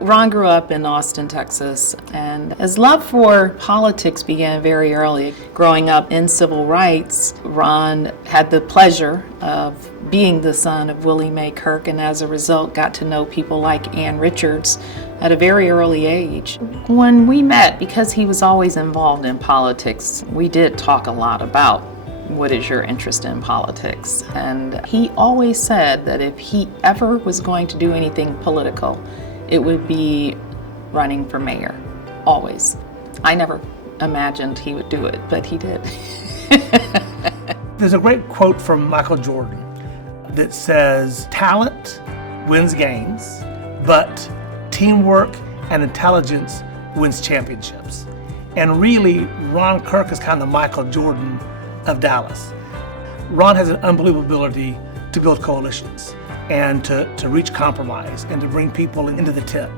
Ron grew up in Austin, Texas, and his love for politics began very early. Growing up in civil rights, Ron had the pleasure of being the son of Willie Mae Kirk, and as a result got to know people like Ann Richards at a very early age. When we met, because he was always involved in politics, we did talk a lot about what is your interest in politics. And he always said that if he ever was going to do anything political, it would be running for mayor, always. I never imagined he would do it, but he did. There's a great quote from Michael Jordan that says, "Talent wins games, but teamwork and intelligence wins championships." And really, Ron Kirk is kind of the Michael Jordan of Dallas. Ron has an unbelievable ability to build coalitions and to reach compromise and to bring people into the tent.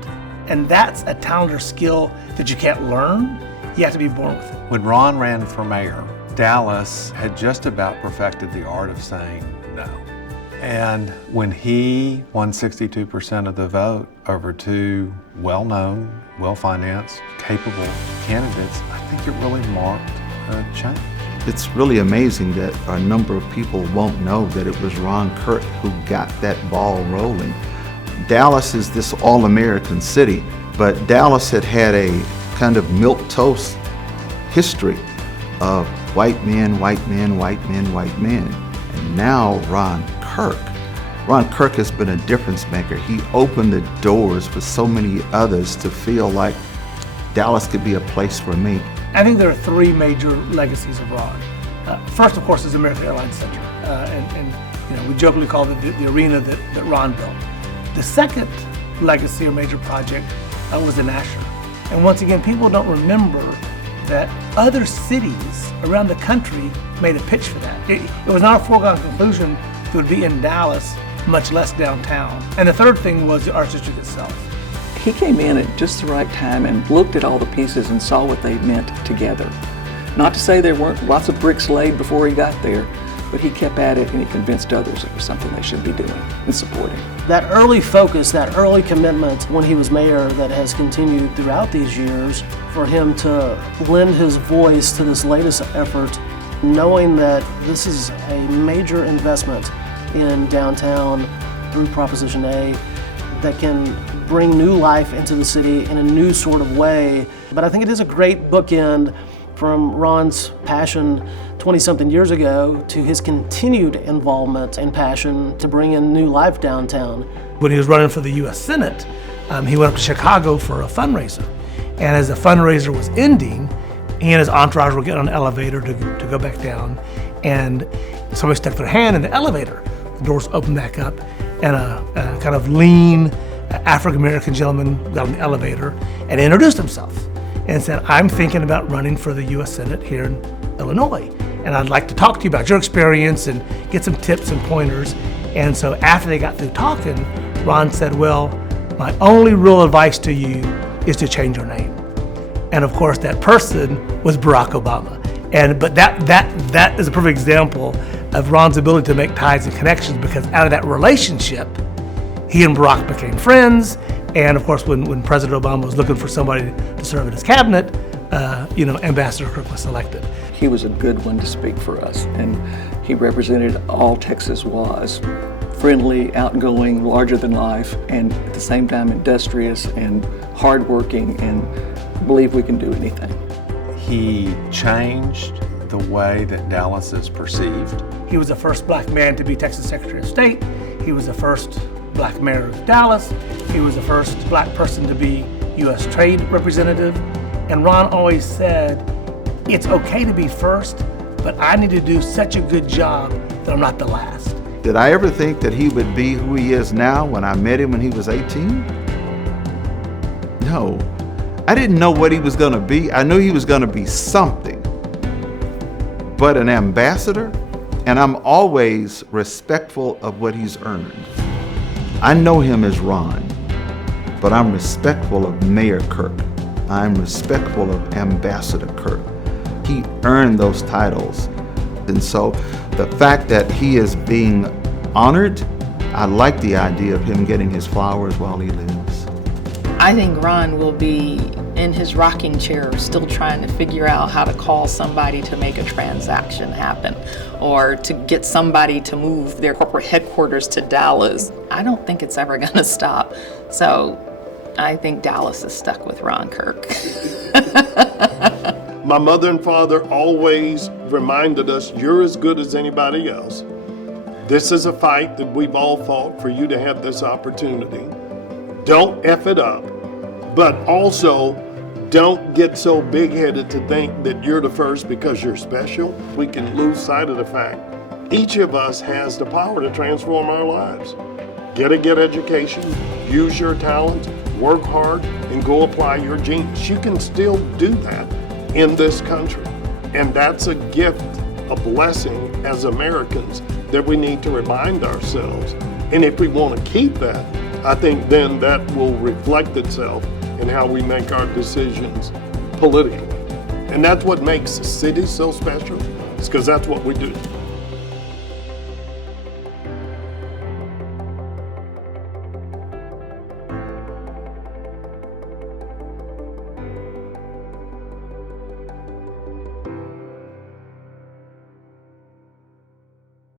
And that's a talent or skill that you can't learn. You have to be born with it. When Ron ran for mayor, Dallas had just about perfected the art of saying no. And when he won 62% of the vote over two well-known, well-financed, capable candidates, I think it really marked a change. It's really amazing that a number of people won't know that it was Ron Kirk who got that ball rolling. Dallas is this all-American city, but Dallas had a kind of milquetoast history of white men, white men, white men, white men. And now Ron Kirk has been a difference maker. He opened the doors for so many others to feel like Dallas could be a place for me. I think there are three major legacies of Ron. First, of course, is American Airlines Center, and we jokingly call it the arena that Ron built. The second legacy or major project was in Asher. And once again, people don't remember that other cities around the country made a pitch for that. It was not a foregone conclusion that it would be in Dallas, much less downtown. And the third thing was the Arts District itself. He came in at just the right time and looked at all the pieces and saw what they meant together. Not to say there weren't lots of bricks laid before he got there, but he kept at it and he convinced others it was something they should be doing and supporting. That early focus, that early commitment when he was mayor that has continued throughout these years, for him to lend his voice to this latest effort, knowing that this is a major investment in downtown through Proposition A that can bring new life into the city in a new sort of way. But I think it is a great bookend from Ron's passion 20-something years ago to his continued involvement and passion to bring in new life downtown. When he was running for the U.S. Senate, he went up to Chicago for a fundraiser. And as the fundraiser was ending, he and his entourage were getting on an elevator to go back down. And somebody stuck their hand in the elevator. The doors opened back up, and a kind of lean African-American gentleman got on the elevator and introduced himself and said, "I'm thinking about running for the U.S. Senate here in Illinois, and I'd like to talk to you about your experience and get some tips and pointers." And so after they got through talking, Ron said, "Well, my only real advice to you is to change your name." And of course, that person was Barack Obama. But that is a perfect example of Ron's ability to make ties and connections, because out of that relationship, he and Barack became friends. And of course, when President Obama was looking for somebody to serve in his cabinet, Ambassador Kirk was selected. He was a good one to speak for us, and he represented all Texas was. Friendly, outgoing, larger than life, and at the same time industrious and hardworking and believe we can do anything. He changed the way that Dallas is perceived. He was the first black man to be Texas Secretary of State. He was the first black mayor of Dallas. He was the first black person to be U.S. Trade Representative. And Ron always said, "It's okay to be first, but I need to do such a good job that I'm not the last." Did I ever think that he would be who he is now when I met him when he was 18? No. I didn't know what he was going to be. I knew he was going to be something. But an ambassador, and I'm always respectful of what he's earned. I know him as Ron, but I'm respectful of Mayor Kirk. I'm respectful of Ambassador Kirk. He earned those titles. And so the fact that he is being honored, I like the idea of him getting his flowers while he lives. I think Ron will be in his rocking chair still trying to figure out how to call somebody to make a transaction happen or to get somebody to move their corporate headquarters to Dallas. I don't think it's ever going to stop. So I think Dallas is stuck with Ron Kirk. My mother and father always reminded us, you're as good as anybody else. This is a fight that we've all fought for you to have this opportunity. Don't F it up, but also don't get so big-headed to think that you're the first because you're special. We can lose sight of the fact each of us has the power to transform our lives. Get a good education, use your talents, work hard, and go apply your genius. You can still do that in this country. And that's a gift, a blessing as Americans that we need to remind ourselves. And if we want to keep that, I think then that will reflect itself in how we make our decisions politically. And that's what makes cities so special, is because that's what we do.